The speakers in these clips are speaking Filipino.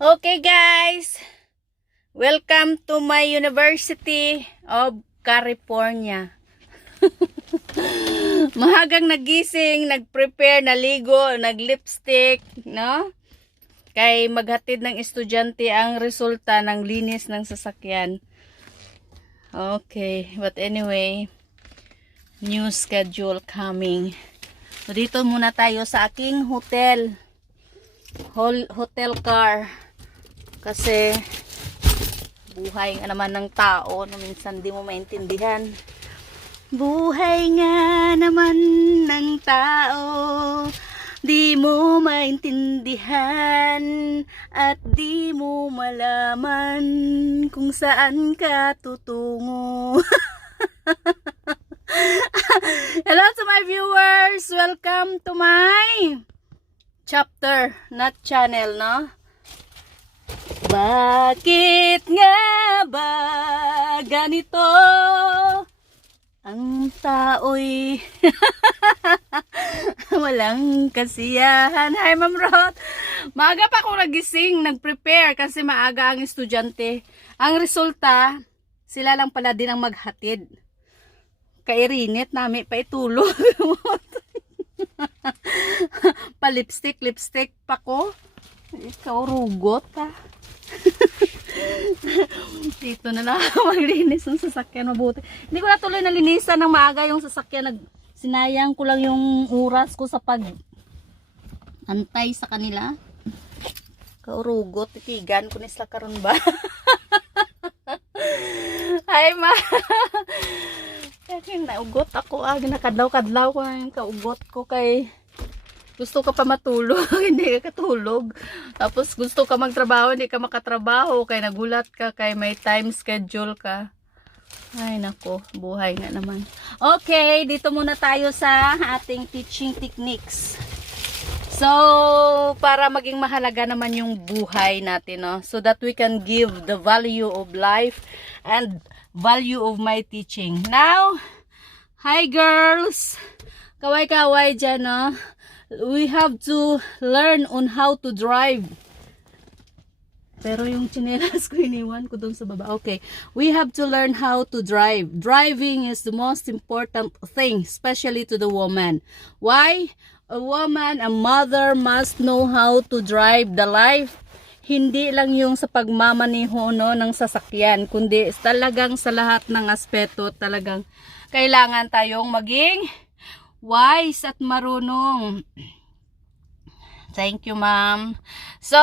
Okay guys, welcome to my University of California. Mahagang nagising, nag-prepare, naligo, nag-lipstick, no? Kay maghatid ng estudyante ang resulta ng linis ng sasakyan. Okay, but anyway, new schedule coming. So dito muna tayo sa aking hotel car. Kasi buhay nga naman ng tao no, minsan di mo maintindihan. Buhay nga naman ng tao, di mo maintindihan at di mo malaman kung saan ka tutungo. Hello to my viewers, welcome to my chapter, not channel, no? Bakit nga ba ganito ang tao'y walang kasiyahan? Hi Ma'am Rod, maaga pa ako nagising, nag-prepare kasi maaga ang estudyante. Ang resulta, sila lang pala din ang maghatid. Kairinit namin pa itulog. Pa-lipstick pa ko. Ikaw rugot ka. Dito na lang maglinis ng sasakyan mabuti. Hindi ko natuloy nalinisan ng maaga yung sasakyan. Sinayang ko lang yung oras ko sa pag-antay sa kanila. Kaurugot, titigan ko ni sila karon ba? Ay ma. Kaya naugot ako. Ginakadlaw-kadlaw ko yung kaugot ko kay gusto ka pa matulog, hindi ka katulog. Tapos gusto ka magtrabaho, hindi ka makatrabaho. Kaya nagulat ka, kaya may time schedule ka. Ay nako, buhay nga naman. Okay, dito muna tayo sa ating teaching techniques. So, para maging mahalaga naman yung buhay natin, no? So that we can give the value of life and value of my teaching. Now, hi girls! Kaway-kaway dyan, no? We have to learn on how to drive. Pero yung tsinelas ko iniwan ko doon sa baba. Okay. We have to learn how to drive. Driving is the most important thing, especially to the woman. Why? A woman, a mother must know how to drive the life. Hindi lang yung sa pagmamaneho no, ng sasakyan, kundi talagang sa lahat ng aspeto talagang kailangan tayong maging wise at marunong. Thank you, ma'am. So,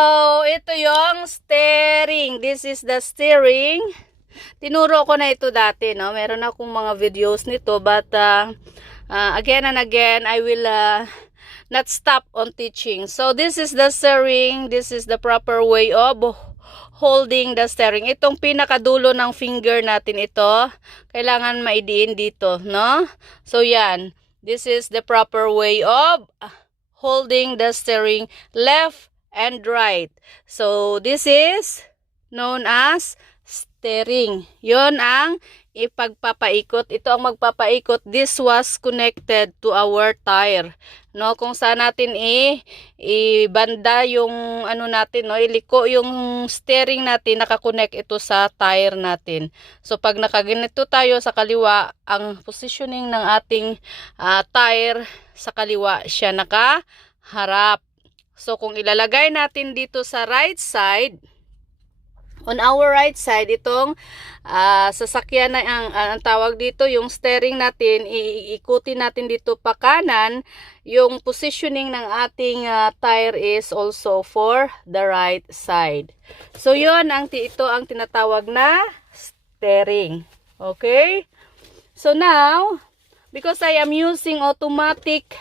ito yung steering. This is the steering. Tinuro ko na ito dati, no? Meron akong mga videos nito, but again and again, I will not stop on teaching. So, this is the steering. This is the proper way of holding the steering. Itong pinakadulo ng finger natin ito, kailangan maidiin dito, no? So, yan. This is the proper way of holding the steering left and right. So, this is known as steering. Yon ang ipagpapaikot. Ito ang magpapaikot. This was connected to our tire. No, kung saan natin ibanda yung ano natin, no, iliko yung steering natin, nakakonect ito sa tire natin. So pag nakaganito tayo sa kaliwa, ang positioning ng ating tire sa kaliwa siya nakaharap. So kung ilalagay natin dito sa right side, on our right side, itong sasakyan na ang tawag dito, yung steering natin, iikutin natin dito pa kanan, yung positioning ng ating tire is also for the right side. So, yun, ito ang tinatawag na steering. Okay? So, now, because I am using automatic,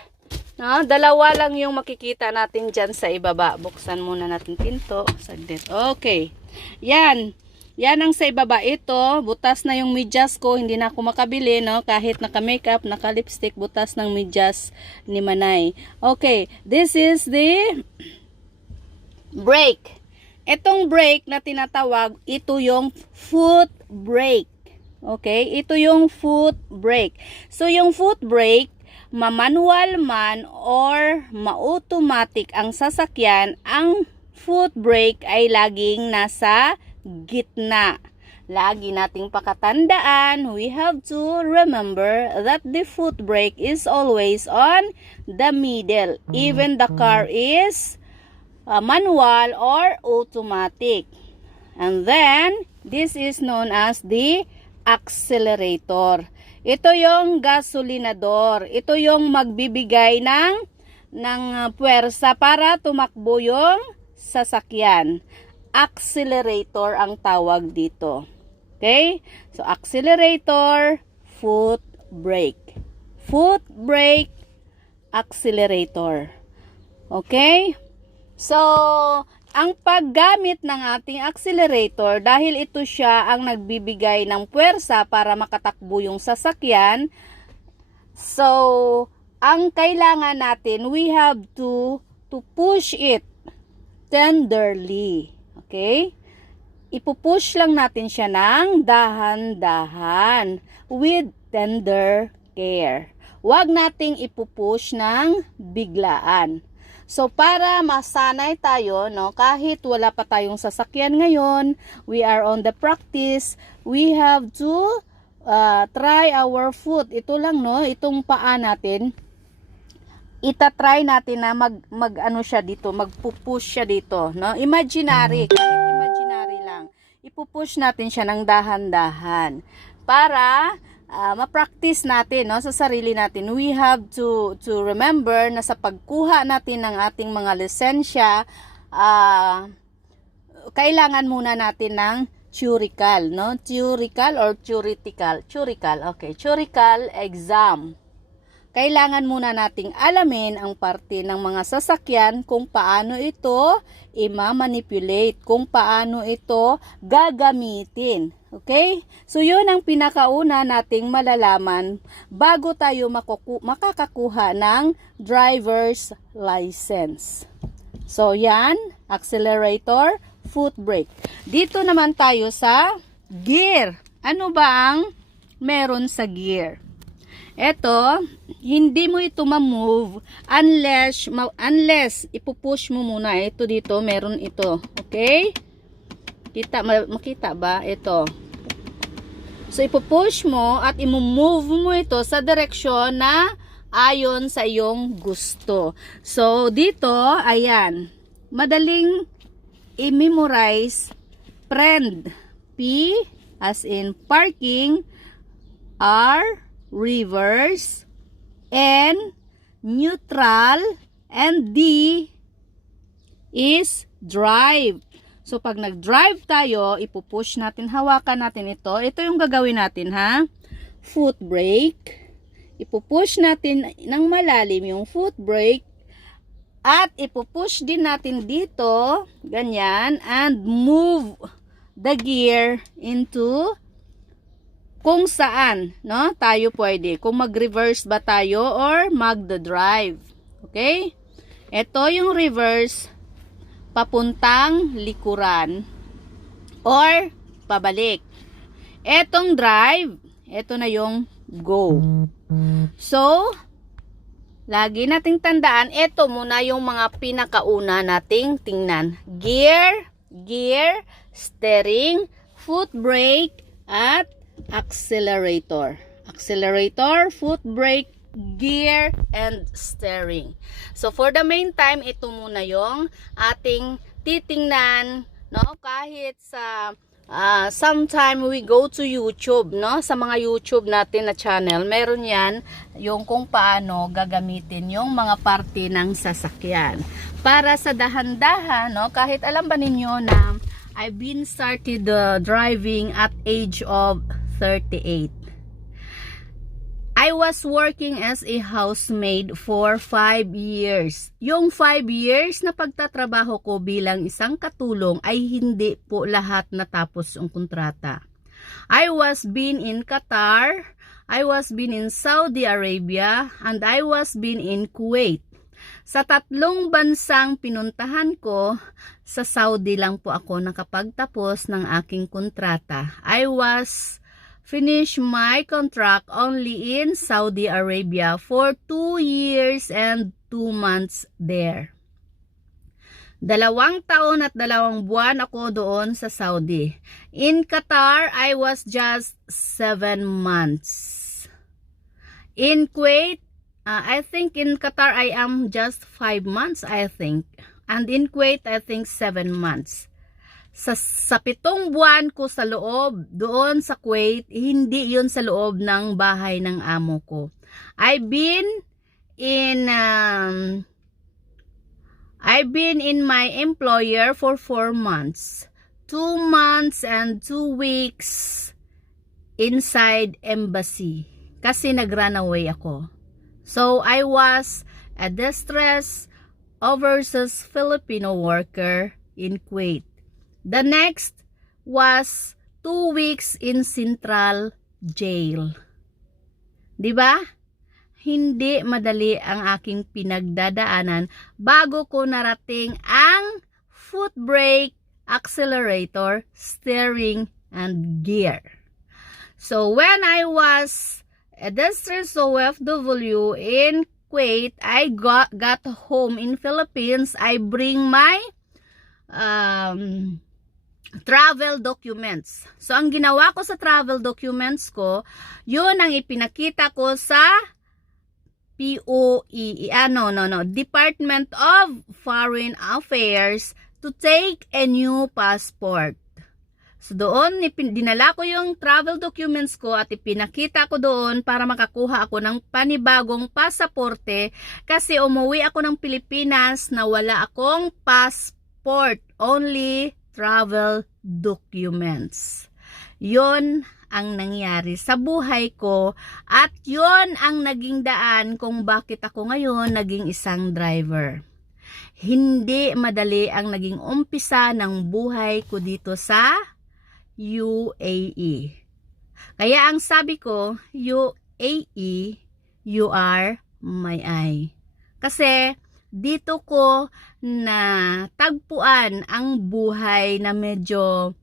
dalawa lang yung makikita natin dyan sa ibaba. Buksan muna natin pinto. Saglit. Okay. Yan. Yan ang sa ibaba. Ito, butas na yung medyas ko. Hindi na ako makabili, no? Kahit naka-makeup, naka-lipstick, butas ng medyas ni Manay. Okay. This is the brake. Itong brake na tinatawag, ito yung foot brake. Okay? Ito yung foot brake. So, yung foot brake, ma-manual man or ma-automatic ang sasakyan, ang foot brake ay laging nasa gitna. Lagi nating pakatandaan, we have to remember that the foot brake is always on the middle. Even the car is manual or automatic. And then, this is known as the accelerator. Ito yung gasolinador. Ito yung magbibigay ng puwersa para tumakbo yung sasakyan. Accelerator ang tawag dito. Okay? So, accelerator, foot brake. Foot brake, accelerator. Okay? So, ang paggamit ng ating accelerator, dahil ito siya ang nagbibigay ng puwersa para makatakbo yung sasakyan, so, ang kailangan natin, we have to push it tenderly. Okay? Ipupush lang natin siya ng dahan-dahan with tender care. Huwag nating ipupush ng biglaan. So, para masanay tayo, no, kahit wala pa tayong sasakyan ngayon, we are on the practice, we have to try our foot. Ito lang, no, itong paa natin, itatry natin na mag-ano siya dito, magpupush siya dito, no? Imaginary, kahit imaginary lang. Ipupush natin siya ng dahan-dahan para ma-practice natin, no, sa sarili natin. We have to remember na sa pagkuha natin ng ating mga lisensya, kailangan muna natin ng theoretical, no? Theoretical or theoretical? Theoretical, okay. Theoretical exam. Kailangan muna nating alamin ang parte ng mga sasakyan kung paano ito i-manipulate, kung paano ito gagamitin. Okay? So, yun ang pinakauna nating malalaman bago tayo makakakuha ng driver's license. So, yan, accelerator, foot brake. Dito naman tayo sa gear. Ano ba ang meron sa gear? Eto, hindi mo ito ma-move unless ipupush mo muna. Ito dito, meron ito. Okay? Makita ba? Ito. So, ipupush mo at i-move mo ito sa direksyon na ayon sa iyong gusto. So, dito, ayan. Madaling i-memorize. Friend. P as in parking. R reverse, N neutral, and D is drive. So, pag nag-drive tayo, ipupush natin, hawakan natin ito. Ito yung gagawin natin, ha? Foot brake. Ipupush natin ng malalim yung foot brake. At ipupush din natin dito, ganyan, and move the gear into kung saan, no, tayo pwede. Kung mag-reverse ba tayo or mag-drive. Okay? Ito yung reverse, papuntang likuran or pabalik. Etong drive, ito na yung go. So, lagi nating tandaan, ito muna yung mga pinakauna nating tingnan. Gear, steering, foot brake, at accelerator. Accelerator, foot brake, gear, and steering. So, for the meantime, ito muna yung ating titingnan, no? Kahit sa sometime we go to YouTube, no? Sa mga YouTube natin na channel, meron yan yung kung paano gagamitin yung mga parte ng sasakyan. Para sa dahan-dahan, no? Kahit alam ba ninyo na I've been started driving at age of 38. I was working as a housemaid for 5 years. Yung 5 years na pagtatrabaho ko bilang isang katulong ay hindi po lahat natapos ang kontrata. I was been in Qatar, I was been in Saudi Arabia, and I was been in Kuwait. Sa 3 bansang pinuntahan ko, sa Saudi lang po ako nakapagtapos ng aking kontrata. I was finish my contract only in Saudi Arabia for 2 years and 2 months there. 2 taon at 2 buwan ako doon sa Saudi. In Qatar, I was just 7 months. In Kuwait, I think in Qatar I am just 5 months, I think. And in Kuwait, I think 7 months. Sa 7 buwan ko sa loob, doon sa Kuwait, hindi yun sa loob ng bahay ng amo ko. I've been in my employer for 4 months. 2 months and 2 weeks inside embassy. Kasi nag-run away ako. So, I was a distress overseas Filipino worker in Kuwait. The next was 2 weeks in Central Jail. Diba? Hindi madali ang aking pinagdadaanan bago ko narating ang foot brake, accelerator, steering, and gear. So when I was a distress OFW in Kuwait, I got home in Philippines. I bring my travel documents. So, ang ginawa ko sa travel documents ko, yun ang ipinakita ko sa Department of Foreign Affairs to take a new passport. So, doon, dinala ko yung travel documents ko at ipinakita ko doon para makakuha ako ng panibagong pasaporte kasi umuwi ako ng Pilipinas na wala akong passport, only travel documents. Yon ang nangyari sa buhay ko at yon ang naging daan kung bakit ako ngayon naging isang driver. Hindi madali ang naging umpisa ng buhay ko dito sa UAE. Kaya ang sabi ko, UAE, you are my eye. Kasi dito ko na tagpuan ang buhay na medyo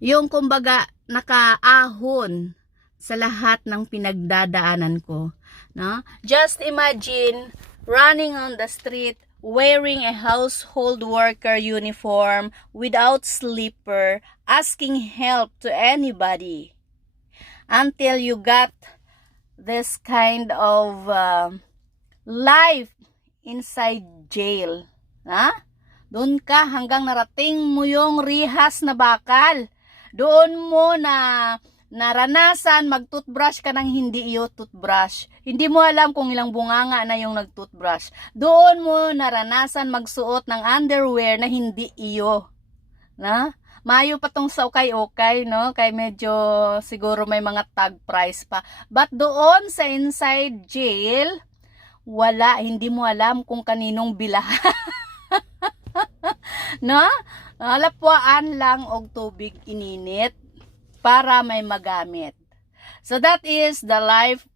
yung kumbaga nakaahon sa lahat ng pinagdadaanan ko, no? Just imagine running on the street wearing a household worker uniform without slipper, asking help to anybody until you got this kind of life inside jail. Ha? Doon ka hanggang narating mo yung rihas na bakal. Doon mo na naranasan mag-toothbrush ka ng hindi iyo toothbrush. Hindi mo alam kung ilang bunganga na yung nag-toothbrush. Doon mo naranasan magsuot ng underwear na hindi iyo. Na? Mayo pa tong sa okay-okay, no? Kaya medyo siguro may mga tag price pa. But doon sa inside jail, wala, hindi mo alam kung kaninong bilahan. No? Lapuan lang og tubig ininit para may magamit. So that is the life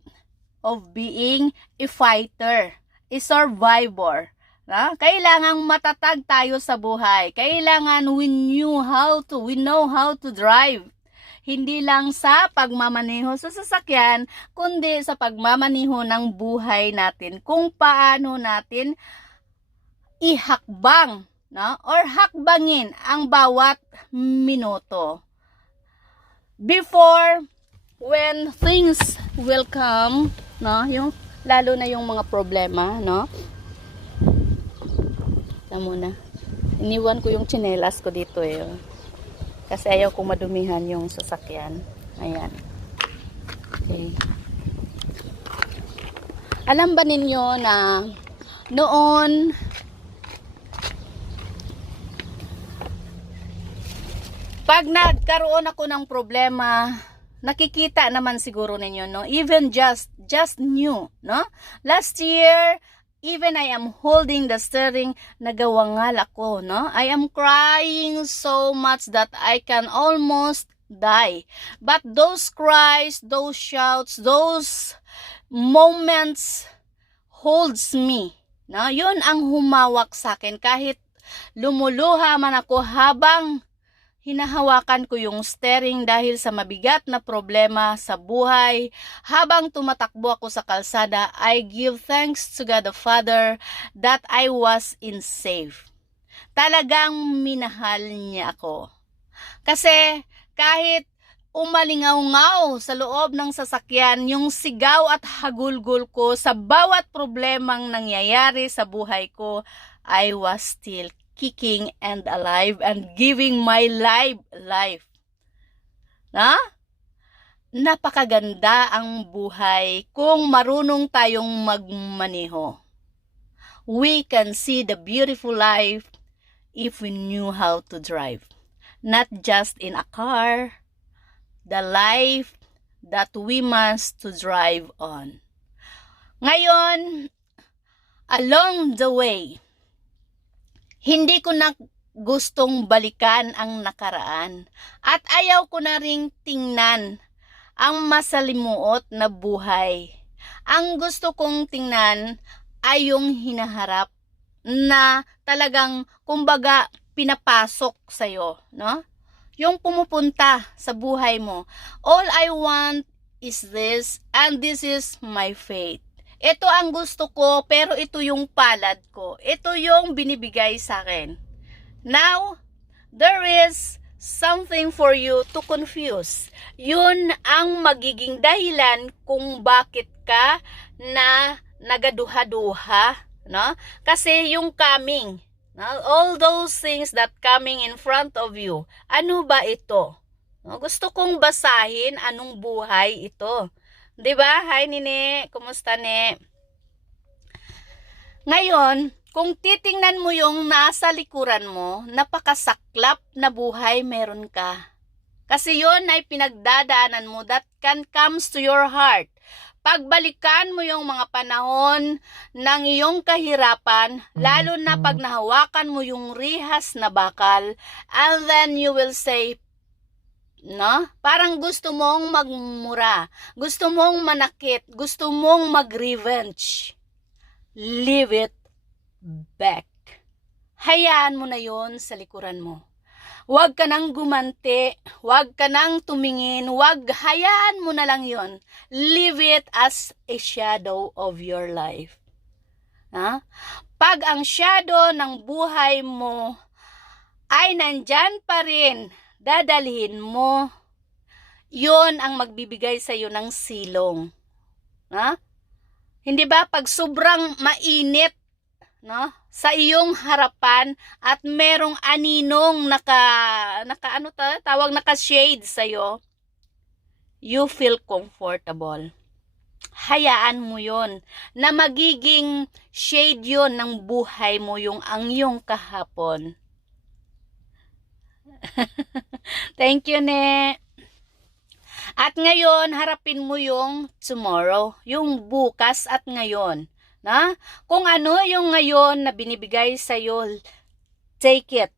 of being a fighter, a survivor. Na? Kailangang matatag tayo sa buhay. Kailangan we know how to drive. Hindi lang sa pagmamaneho sa sasakyan, kundi sa pagmamaneho ng buhay natin. Kung paano natin ihakbang, no? Or hakbangin ang bawat minuto. Before, when things will come, no? Yung, lalo na yung mga problema, no? Muna. Iniwan ko yung tsinelas ko dito eh. Kasi ayaw kong madumihan yung sasakyan. Ayan. Okay. Alam ba ninyo na noon pag nagkaroon ako ng problema, nakikita naman siguro ninyo, no? Even just new, no? Last year, even I am holding the steering, nagawangal ako, no? I am crying so much that I can almost die. But those cries, those shouts, those moments holds me. No? Yun ang humawak sa akin. Kahit lumuluha man ako habang hinahawakan ko yung steering dahil sa mabigat na problema sa buhay. Habang tumatakbo ako sa kalsada, I give thanks to God the Father that I was in safe. Talagang minahal niya ako. Kasi kahit umalingaw-ngaw sa loob ng sasakyan, yung sigaw at hagulgol ko sa bawat problemang nangyayari sa buhay ko, I was still kicking and alive and giving my life. Na? Napakaganda ang buhay kung marunong tayong magmaneho. We can see the beautiful life if we knew how to drive. Not just in a car, the life that we must to drive on. Ngayon, along the way, hindi ko na gustong balikan ang nakaraan at ayaw ko na ring tingnan ang masalimuot na buhay. Ang gusto kong tingnan ay yung hinaharap na talagang kumbaga pinapasok sa'yo, no? Yung pumupunta sa buhay mo. All I want is this and this is my fate. Ito ang gusto ko, pero ito yung palad ko. Ito yung binibigay sa akin. Now, there is something for you to confuse. Yun ang magiging dahilan kung bakit ka na nagaduha-duha, no? Kasi yung coming, no? All those things that coming in front of you, ano ba ito? No? Gusto kong basahin anong buhay ito. 'Di ba? Hi Nini, kumusta ne? Ngayon, kung titingnan mo yung nasa likuran mo, napakasaklap na buhay meron ka. Kasi yon ay pinagdadaanan mo that can comes to your heart. Pagbalikan mo yung mga panahon ng iyong kahirapan, lalo na pag nahawakan mo yung rihas na bakal, and then you will say, no? Parang gusto mong magmura, gusto mong manakit, gusto mong mag-revenge. Leave it back. Hayaan mo na yon sa likuran mo. Huwag ka nang gumanti, huwag ka nang tumingin, hayaan mo na lang yon. Leave it as a shadow of your life. Ha? Pag ang shadow ng buhay mo ay nandyan pa rin, dadalhin mo, yon ang magbibigay sa iyo ng silong. Ha? Hindi ba pag sobrang mainit, no, sa iyong harapan at merong aninong naka-shade sa iyo, you feel comfortable. Hayaan mo yon na magiging shade yon ng buhay mo, yung ang iyong kahapon. Thank you, ne. At ngayon, harapin mo yung tomorrow, yung bukas at ngayon. Na? Kung ano yung ngayon na binibigay sa'yo, take it.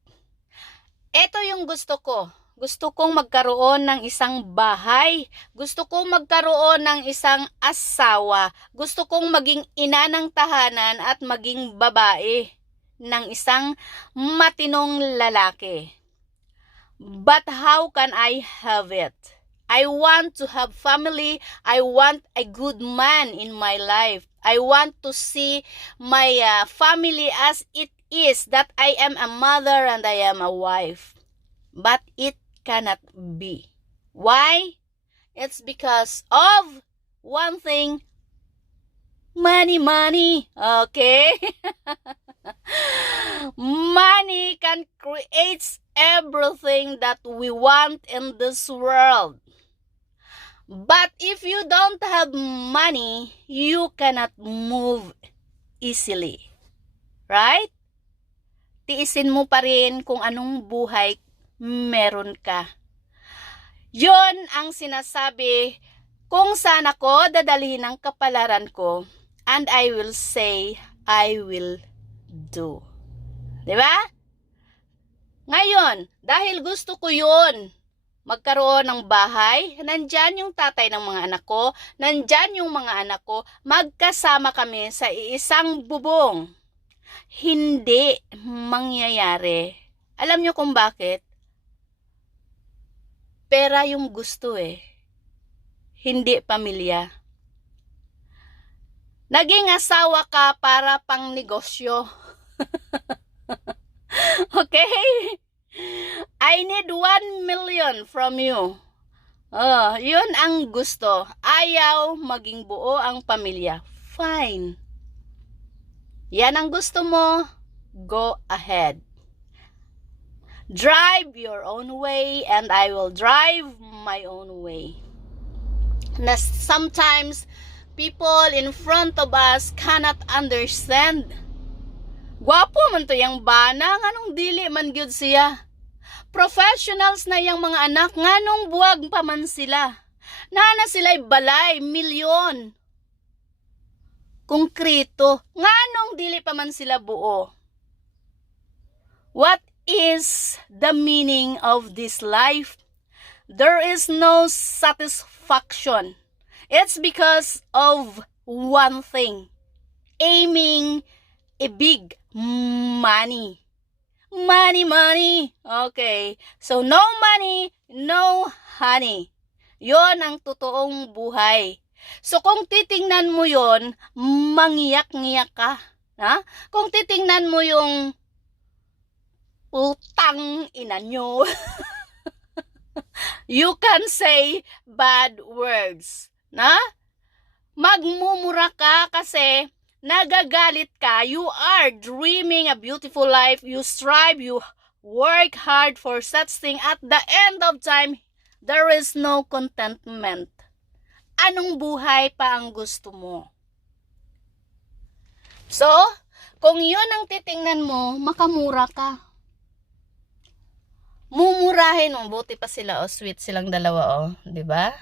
Ito yung gusto ko. Gusto kong magkaroon ng isang bahay. Gusto kong magkaroon ng isang asawa. Gusto kong maging ina ng tahanan at maging babae ng isang matinong lalaki. But how can I have it? I want to have family. I want a good man in my life. I want to see my family as it is, that I am a mother and I am a wife. But it cannot be. Why? It's because of one thing. Money. Okay? Money can create everything that we want in this world. But if you don't have money, you cannot move easily. Right? Tiisin mo pa rin kung anong buhay meron ka. Yon ang sinasabi kung saan ako dadalhin ang kapalaran ko, and I will say, I will do. Diba? Ngayon, dahil gusto ko yun, magkaroon ng bahay, nandyan yung tatay ng mga anak ko, nandyan yung mga anak ko, magkasama kami sa isang bubong. Hindi mangyayari. Alam nyo kung bakit? pera yung gusto hindi pamilya. Naging asawa ka para pang negosyo. Okay? I need 1 million from you. Yun ang gusto. Ayaw maging buo ang pamilya. Fine. Yan ang gusto mo. Go ahead. Drive your own way and I will drive my own way. Na sometimes people in front of us cannot understand. Gwapo man to yang bana, nganong dili man gyud siya. Professionals na yang mga anak, nganong buwag pa man sila. Nana sila'y balay, milyon. Konkreto, nganong dili pa man sila buo. What is the meaning of this life? There is no satisfaction. It's because of one thing. Aiming a big money. Money. Okay. So, no money, no honey. Yon ang totoong buhay. So, kung titingnan mo yon, mangiyak-ngiyak ka. Ha? Kung titingnan mo yung utang ina nyo, you can say bad words. Na? Magmumura ka kasi nagagalit ka. You are dreaming a beautiful life. You strive, you work hard for such thing. At the end of time, there is no contentment. Anong buhay pa ang gusto mo? So, kung yun ang titingnan mo, makamura ka. Mumurahin mo, buti pa sila, sweet silang dalawa, di ba?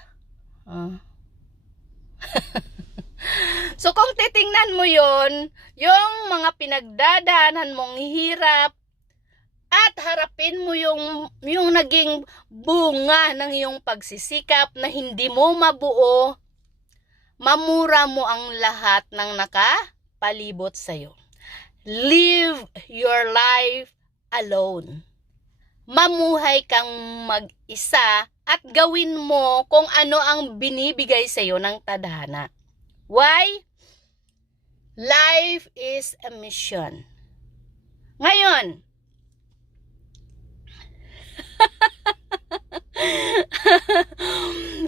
So, kung titingnan mo yon, yung mga pinagdadaanan mong hirap, at harapin mo yung naging bunga ng iyong pagsisikap na hindi mo mabuo, mamura mo ang lahat ng nakapalibot sa'yo. Live your life alone. Mamuhay kang mag-isa at gawin mo kung ano ang binibigay sa'yo ng tadhana. Why? Life is a mission. Ngayon,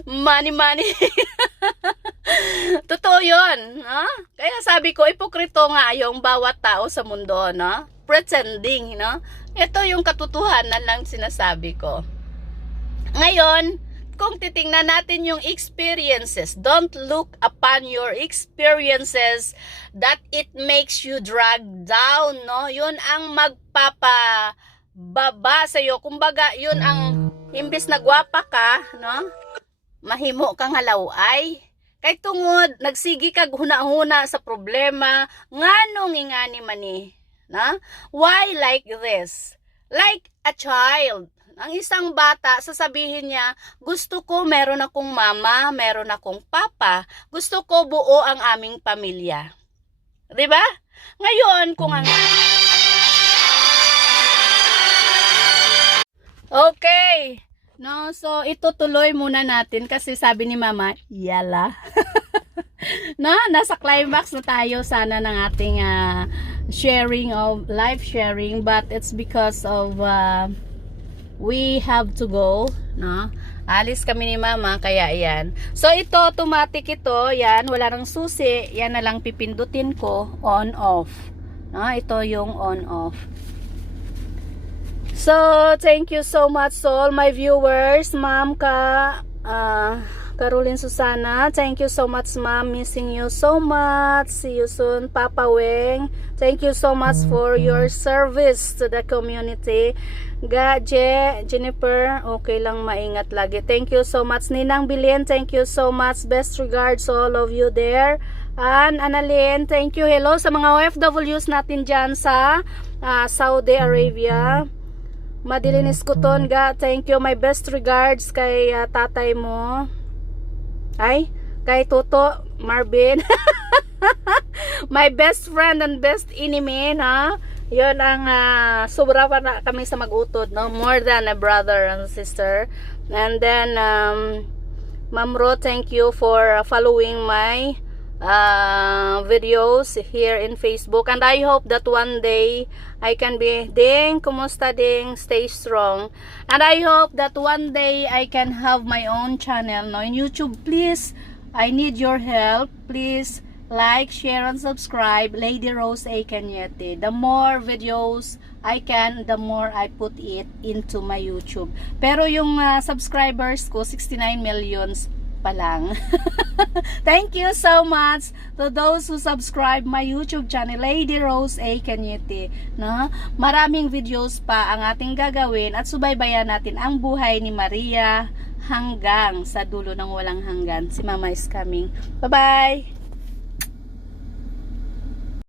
money. Totoo yun. No? Kaya sabi ko, ipokrito nga yung bawat tao sa mundo. No? Pretending. No? Ito yung katotohanan lang sinasabi ko. Ngayon, kung titingnan natin yung experiences, don't look upon your experiences that it makes you drag down. No? Yun ang magpapababa sa'yo. Kumbaga, yun ang imbis na gwapa ka, no? Mahimo kang halaway. Kay tungod, nagsigi kag huna-huna sa problema, nganong ingani mani, na? Why like this? Like a child. Ang isang bata, sasabihin niya, gusto ko meron akong mama, meron akong papa, gusto ko buo ang aming pamilya. 'Di ba? Ngayon, kung ang okay. No, so ito tuloy muna natin kasi sabi ni Mama, yala. No, nasa climax na tayo sana ng ating sharing of life sharing, but it's because of we have to go, no? Alis kami ni Mama, kaya yan. So ito, automatic ito, yan, wala nang susi, yan na lang pipindutin ko, on off. No, ito yung on off. So, thank you so much all my viewers, Ma'am Caroline Susana. Thank you so much, Ma'am. Missing you so much. See you soon, Papa Weng. Thank you so much for your service to the community. Jennifer, okay lang, maingat lagi. Thank you so much, Ninang Bilin. Thank you so much. Best regards all of you there. And Annalyn, thank you. Hello sa mga OFWs natin dyan sa Saudi Arabia. Madeline Escuton, thank you. My best regards kay tatay mo. Ay, kay Toto Marvin. My best friend and best enemy, ha? Yun ang sobra pa na kami sa mag-utod, no? More than a brother and sister. And then Ma'am Ro, thank you for following my videos here in Facebook, and I hope that one day I can be ding, kumusta ding, stay strong, and I hope that one day I can have my own channel, no, in YouTube. Please, I need your help. Please like, share, and subscribe Lady Rose A. Cañete. The more videos I can, the more I put it into my YouTube. Pero yung subscribers ko, 69 millions pa lang. Thank you so much to those who subscribe my YouTube channel, Lady Rose A. Cañete. No? Maraming videos pa ang ating gagawin at subaybayan natin ang buhay ni Maria hanggang sa dulo ng walang hanggan. Si Mama is coming. Bye-bye!